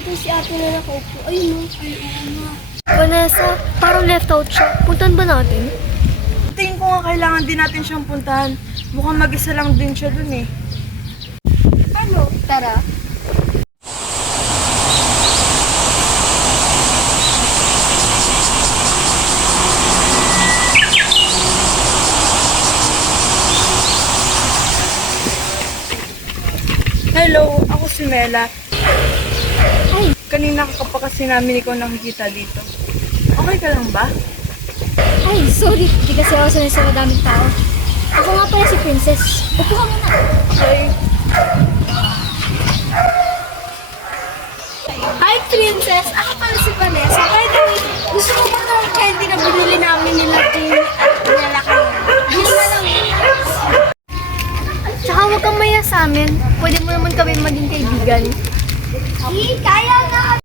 doon si ate na nakaupo. Ayun o. Ay, oo nga. Vanessa, parang left out siya. Puntan ba natin? Tingin ko nga kailangan din natin siyang puntahan. Mukhang mag-isa lang din siya dun eh. Ano? Tara. Hello, ako si Mela. Ay, kanina ka pa kasi namin ikaw nakikita dito. Okay ka lang ba? Ay, sorry. Hindi kasi ako sanay sa madaming tao. Ako nga pala si Princess. Upo ka muna. Okay. Hi, Princess! Ako pala si Vanessa. By the way, gusto mo ba ng candy na binili namin nila Jamie at nila kanina? Yun na lang. Tsaka huwag kang maya sa amin. Pwede mo naman kami maging kaibigan. Kaya nga!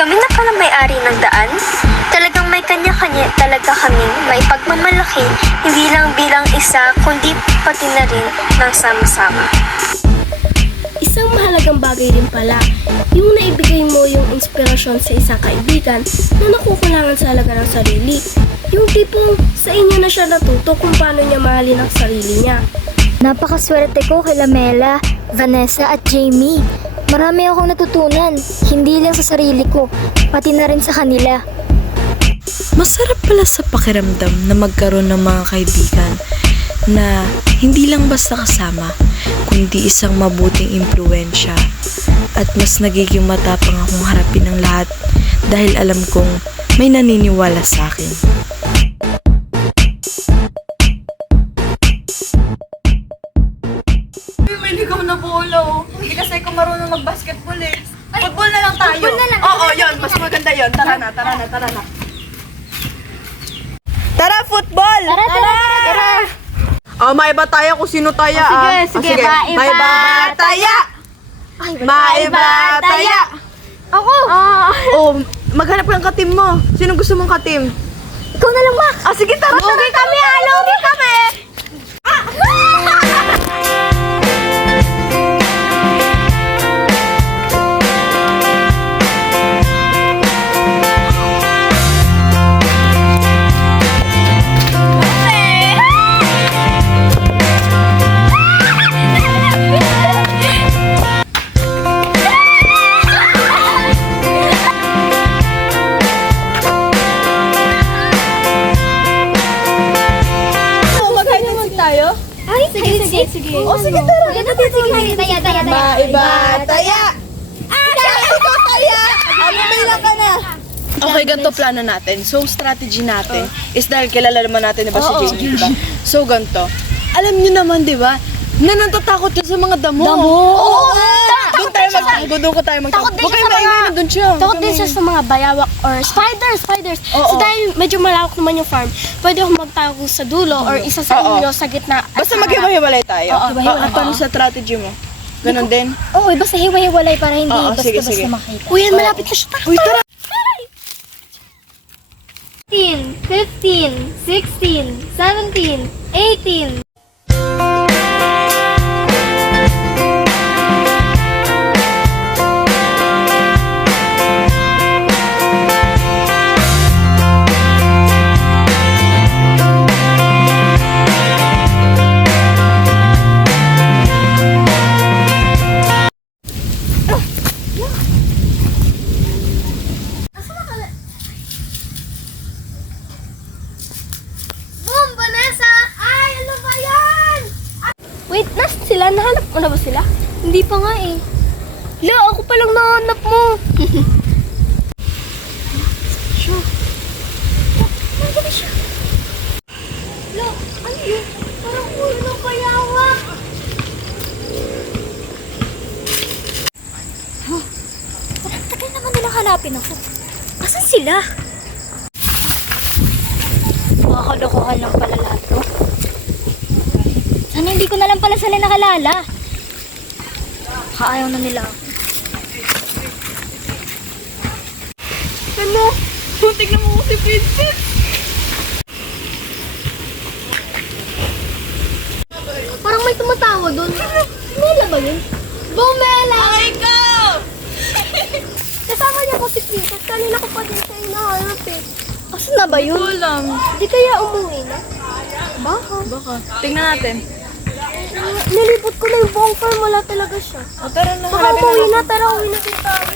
Kami na pala may-ari ng daan. Talagang may kanya-kanya talaga kaming may pagmamalaki, hindi lang bilang isa, kundi pati na rin ng sama-sama. Isang mahalagang bagay rin pala, yung naibigay mo yung inspirasyon sa isang kaibigan na nakukulangan sa halaga ng sarili. Yung tipong sa inyo na siya natuto kung paano niya mahalin ang sarili niya. Napakaswerte ko kay Lamela, Vanessa at Jamie. Marami akong natutunan. Hindi lang sa sarili ko, pati na rin sa kanila. Masarap pala sa pakiramdam na magkaroon ng mga kaibigan na hindi lang basta kasama, kundi isang mabuting impluwensya. At mas nagiging matapang akong harapin ang lahat dahil alam kong may naniniwala sa akin. May ligaw na bola oh. Hindi kasi ako marunong mag-basketball eh. Football na lang tayo. Football na lang. Oo, yun. Mas maganda yun. Tara na. Tara, football! Tara! Oh, maiba tayo kung sino taya ah. sige. Maiba taya! Maiba taya! Ako! Oh, maghanap ka ng katim mo. Sino gusto mong katim? Ikaw na lang, Max! Ah, sige, tara. Lugi kami! Ay, sige. Oh, sige, tara. Sige, taya. Maiba taya! Ikaw taya! Bilang ka na. Okay, ganito plano natin. So, strategy natin is dahil kilala naman natin, diba, si Jamie, diba? So, ganito. Alam niyo naman, diba, na natatakot yun sa mga damo. Oo! Doon ko tayo magtago. Huwag kayo maingay na doon siya. Takot din siya sa mga bayawak or spiders. Oo. So dahil medyo malawak naman yung farm, pwede akong magtago sa dulo or isa sa Oo. inyo sa gitna. Basta maghiwa-hiwalay tayo. Oo, hiwa-hiwalay. At paano sa strategy mo? Ganon din? Oo, basta hiwa-hiwalay para hindi Oo, sige. basta-basta makita. Uy, malapit na siya. Uy, tara! 15, 16, 17, 18. Wait, nas sila? Nahanap mo na ba sila? Hindi pa nga eh. La, ako palang nahanap mo. Lo, ano yun? Parang ulo ng bayawak. Parang tagal naman nilang hanapin ako. Asan sila? Makakalokohan lang pala lahat to. Sana hindi ko na lang pala sila nakalala. Kaayaw na nila ako. Ano? Muntik na mo si Princess. Mela ba yun? Bumela! Okay, go! Kasama niya po si Princess. Kanina ko pa din siya hinahanap eh. Asan na ba yun? Kulang. Di kaya umuwi na? Baka. Baka. Tingnan natin. Nilipot ko na yung buong farm. Wala talaga siya. O, tara na. Baka umuwi na. Tara, uwi na din tayo.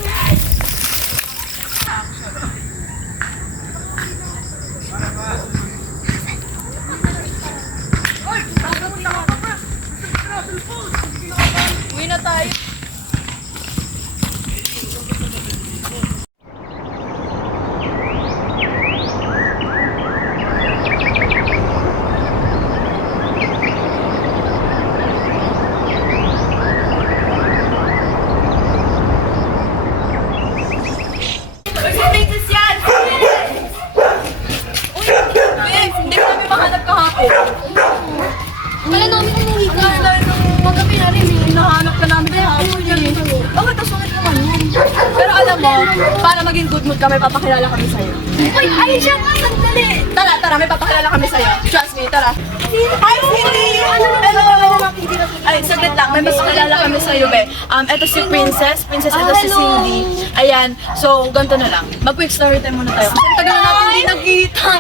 Uwi na tayo. Hindi kami mahanap kahapon. Kaya namin umuwi ka. Magabi na rin, hinahanap ka namin kahapon eh. Bakit ang sungit naman yun? Pero alam mo, para maging good mood ka, may papakilala kami sa'yo. Uy, ay siya nga. Sandali. Tara, may papakilala kami sa'yo. Trust me, tara. Hi, Cindy! Hello! Ay, saglit lang, may papakilala kami sa'yo, be. Ito si Princess. Princess, ito si Cindy. Ayan, so, ganito na lang. Mag-quick story time muna tayo. Kasi tagal na natin hindi nagkita.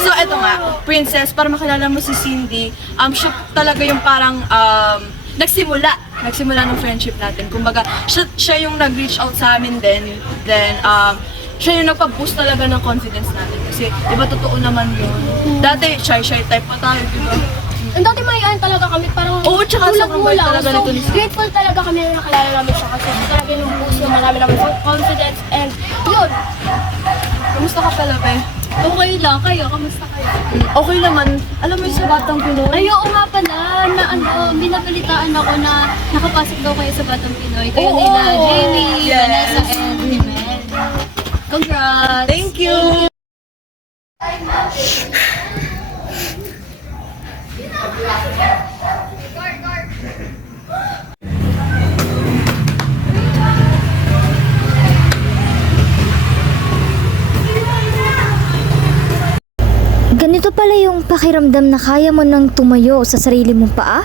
So, eto nga, Princess, para makilala mo si Cindy, siya talaga yung parang, nagsimula ng friendship natin. Kumbaga, siya yung nag-reach out sa amin din. Then, siya yung nagpa-boost talaga ng confidence natin. Kasi, di ba, totoo naman yun. Dati, shy type pa tayo, di ba? Ang dati mayayain talaga kami, parang Oo, tsaka sobrang bait talaga so, nito ni Cindy. grateful talaga kami na nakilala namin siya kasi talaga yung boost naman namin ng confidence and yun. Kamusta ka pala, be? Okay lang, kayo, kamusta kayo? Okay naman. Alam mo yung sa Batang Pinoy? Ay, oo nga pala, na binabalitaan ako na nakapasok daw kayo sa Batang Pinoy. Kayo Oo. nila, Jamie, Yes. Vanessa, and Jimel. Congrats! Thank you! Ganito pala yung pakiramdam na kaya mo nang tumayo sa sarili mong paa?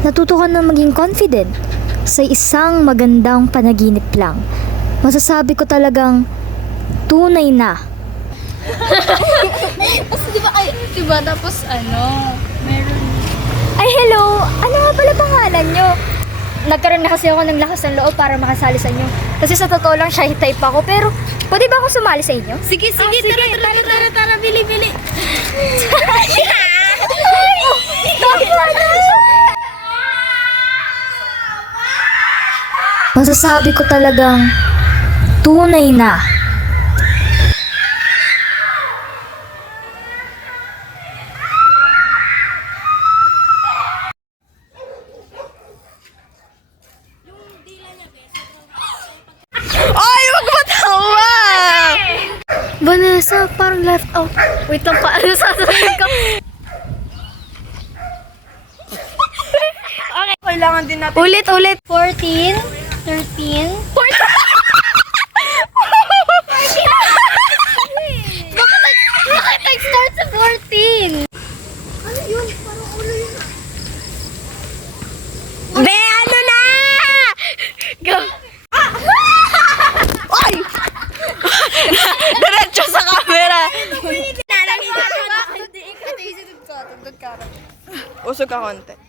Natuto ka na maging confident sa isang magandang panaginip lang. Masasabi ko talagang tunay na. Diba, tapos meron... Ay, hello! Ano nga pala pangalan nyo? Nagkaroon na kasi ako ng lakas ng loob para makasali sa inyo. Kasi sa totoo lang, shy type ako. Pero, pwede ba ako sumali sa inyo? Sige, tara, bili. Masasabi ko talagang tunay na. Ay, wag matawa! Vanessa, parang left out. Wait lang pa, ano sasabihin ko? Kailangan din natin. Ulit. 14, 13, Bakit nag-start sa 14? Be, ano na? Go. Diretso sa camera! Usog ka konti.